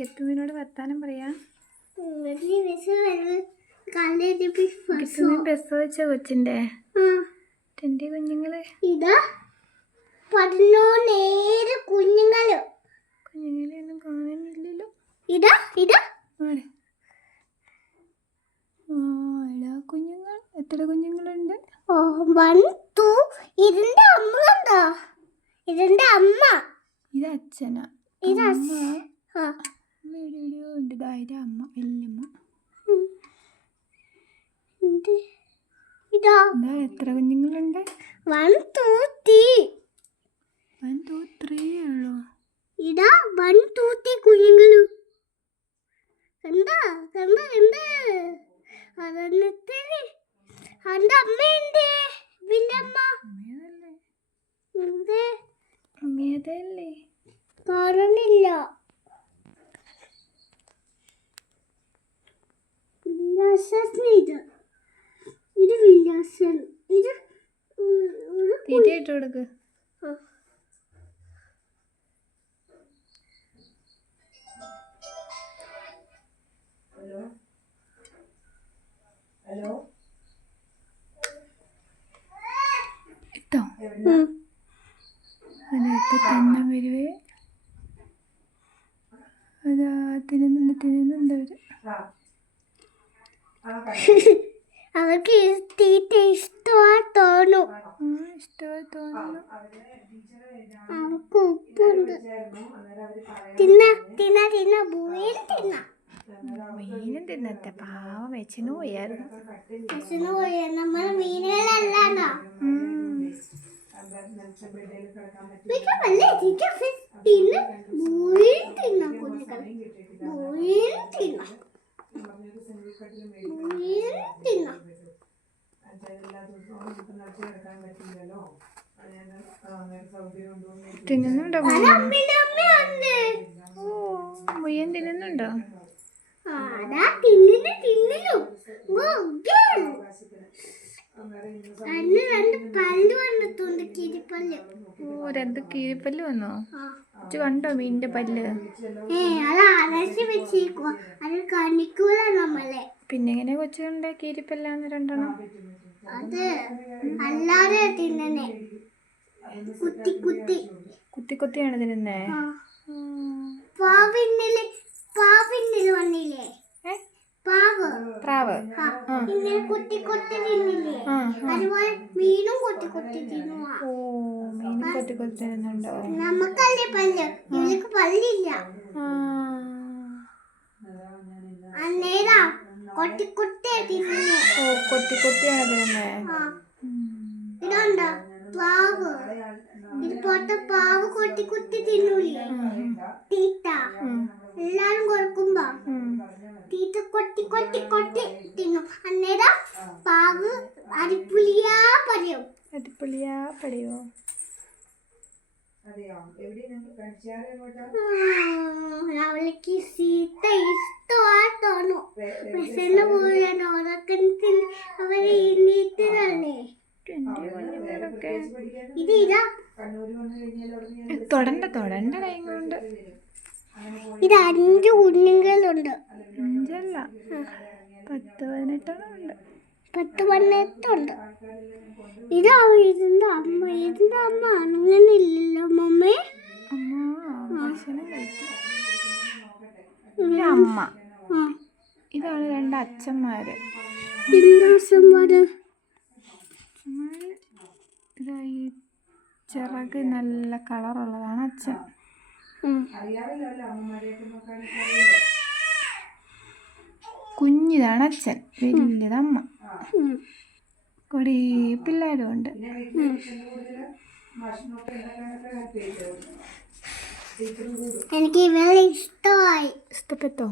കെത്തുവിനോട് വർത്താനം പറയാ? കെത്തുവിൻ പ്രസവിച്ച കൊച്ചിന്റെ? എന്റെ കുഞ്ഞുങ്ങൾ? ഇതാ പതിനൊന്നേഴ് കുഞ്ഞുങ്ങൾ. കുഞ്ഞുങ്ങളെ ഒന്നും കാണുന്നില്ലല്ലോ. ഇതാ ഇതാ. ആടെ. ആ എടാ കുഞ്ഞുങ്ങൾ എത്ര കുഞ്ഞുങ്ങളുണ്ട്? ഓ വൺ ടു ഇതിന്റെ അമ്മ എന്താ? ഇതിന്റെ അമ്മ? ഇത് അച്ഛനാ. ഇത് അമ്മ. അച്ഛ- ആ. അമ്മ എവിടെയോ ഉണ്ട് ഇതായത് അമ്മ വല്യമ്മ. ഇത്. എത്ര കുഞ്ഞുങ്ങളുണ്ട്? One two three. One two three ഉള്ളൂ. ഇതാ വൺ ടു ത്രീ കണ്ട? കണ്ട? കണ്ട? അതെന്നിട്ട് അന്റെ അമ്മയുണ്ട്. വില്ലമ്മ എന്തേ? അമ്മയതല്ലേ മാറുന്നില്ല ഇത് ഇത് ഇത് തീറ്റ ഇട്ട് കൊടുക്ക്. ആ. ഇട്ടോ. ഉം. അതിനകത്ത് തിന്നാൻ വരുവേ. അതാ തിന്നുന്നുണ്ട് തിന്നുന്നുണ്ട് അവർ അവർക്ക് തീറ്റ ഇഷ്ടമാ തോന്നും. ഇഷ്ടമായി തോന്നുന്നു. അവർക്ക് ഉപ്പുണ്ട്. തിന്ന തിന്ന തിന്ന ബൂയിൽ തിന്ന. മീനും തിന്നത്തെ പാവം വെച്ചിന് പോയായിരുന്നു. പോയ. നമ്മൾ മീനുകളല്ലാണ്ടോ തിന്ന. ബൂയിൽ തിന്ന കുഞ്ഞുങ്ങൾ ബൂയിൽ തിന്ന. ബൂയിൽ തിന്ന. തിന്നുന്നുണ്ടോ മുയ്യൻ തിന്നുന്നുണ്ടോ? ആടാ തിന്നിന് ഓ രണ്ട് കീരിപ്പല്ല് വന്നോ? കണ്ടോ മീനിന്റെ പല്ല്? പിന്നെ എങ്ങനെ കൊച്ചു കണ്ട കീരിപ്പല്ലാന്ന് രണ്ടെണ്ണം? അത് അല്ലാതെ തിന്നനെ കുത്തി കുത്തി. കുത്തി കുത്തിയാണ് തിന്നുന്നേ? ആ. പാവിന്നിൽ പാവിന്നിൽ വന്നില്ലേ? പ്രാവ്. ഇങ്ങനെ കുത്തി കുത്തി തിന്നില്ലേ? ആ അതുപോലെ മീനും കുത്തി കുത്തി തിന്നുവാ. ഓ മീനും കൊത്തി കൊത്തി തിന്നുന്നുണ്ടോ? നമുക്കല്ലേ പല്ല്? ഇവർക്ക് പല്ലില്ല. അന്നേരാ കൊട്ടി ഓ കൊട്ടി കൊത്തിയാണ് തിന്നുന്നേ. ആ. ഉം. ഇതുണ്ടോ പാവ്. ഇത് പൊട്ട പാവ് കൊട്ടി കുത്തി തിന്നൂലേ? തീറ്റ. എല്ലാരും കൊടുക്കുമ്പോ. തീറ്റ കൊട്ടി കൊട്ടി കൊട്ടി തിന്നും. അന്നേരം പാവ് അരിപ്പുലിയാ പറയും അടിപൊളിയാ പടിയോ. അവൾക്ക് സീത്ത ഇഷ്ടമാ വിശന്ന് പോയാണ് ഉറക്കത്തിൽ അവർ എണീറ്റതല്ലേ എന്റെ ഇത് ഇതാ തൊടണ്ട തൊടണ്ട കൈ കൊണ്ട്. ഇത് അഞ്ച് കുഞ്ഞുങ്ങളുണ്ട്. അഞ്ചല്ല. പത്ത് പതിനെട്ടുണ്ട് ഉണ്ട്. പത്ത് പതിനെട്ടുണ്ട്. ഇതാ ഇതിന്റെ അമ്മ ഇതിന്റെ അമ്മ? അങ്ങനെ ഇല്ലല്ലോ മമ്മേ അമ്മ. ഇതാണ് രണ്ട് അച്ഛന്മാര്. അച്ഛന്മാര്? ചിറക് നല്ല കളറുള്ളതാണ് അച്ഛൻ. കുഞ്ഞിതാണ് അച്ഛൻ വലിയത് അമ്മ കുറേ പിള്ളേരും ഉണ്ട് എനിക്ക് ഇഷ്ടമായി. ഇഷ്ടപ്പെട്ടോ?